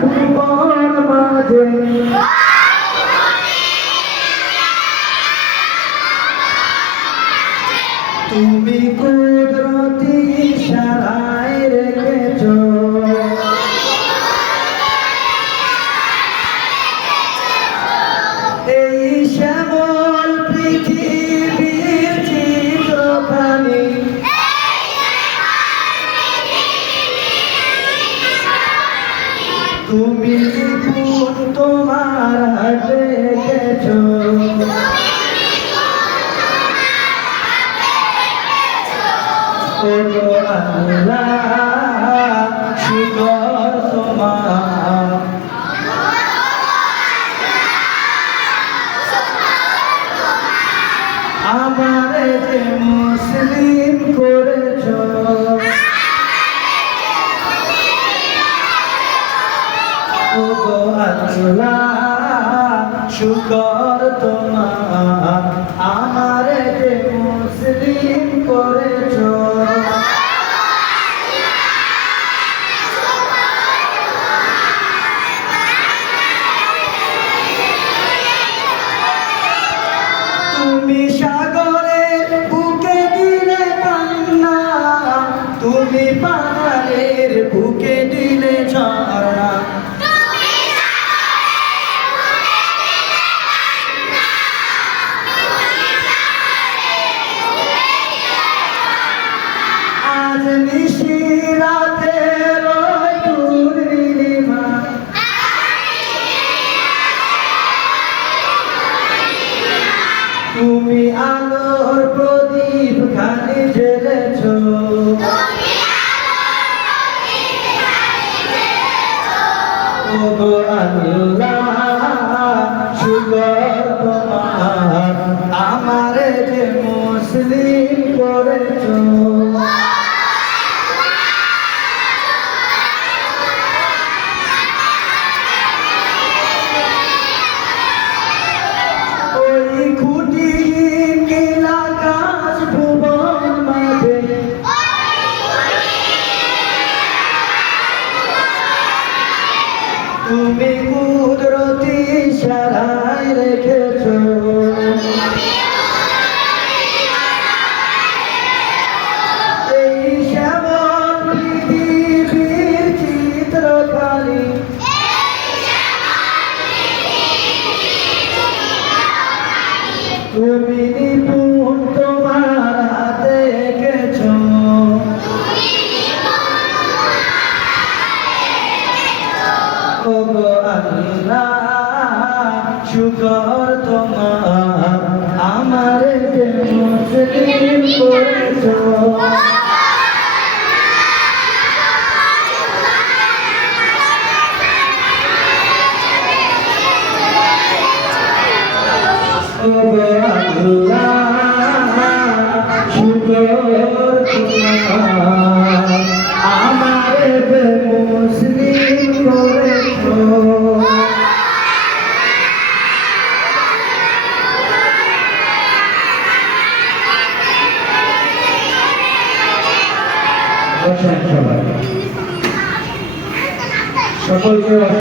ভুবন মাঝে তুমি কুদরতি ইশারায় রেখেছো এই শ্যামল পৃথিবীর চিত্রখানি তুমি নিপুণ তোমার হাতে রেখেছো ওগো আল্লাহ শুকর তোমার আমারে যে মুসলিম করেছো ওগো আল্লাহ শুকর তোমার আমারে যে মুসলিম করেছো তুমি সাগরের বুকে দিলে কান্না তুমি পাহাড়ের বুকে দিলে ঝর্ণা আজ নিশিরাতে রয় পূর্ণিমা তুমি আলোর প্রদীপ খানি জ্বেলেছো ওগো আল্লাহ শুকর তোমার আমারে যে মুসলিম করেছো ওই খুঁটি নীল আকাশ ভুবন মাঝে তুমি কুদরতি ইশারায় রেখেছো এই শ্যামল পৃথিবীর চিত্রখানি তুমি নিপুণ তোমার হাতে এঁকেছো ওগো আল্লাহ শুকর তোমার আমারে যে মুসলিম করেছো ওগো আল্লাহ শুকর তোমার আমারে যে মুসলিম করেছো সকলকে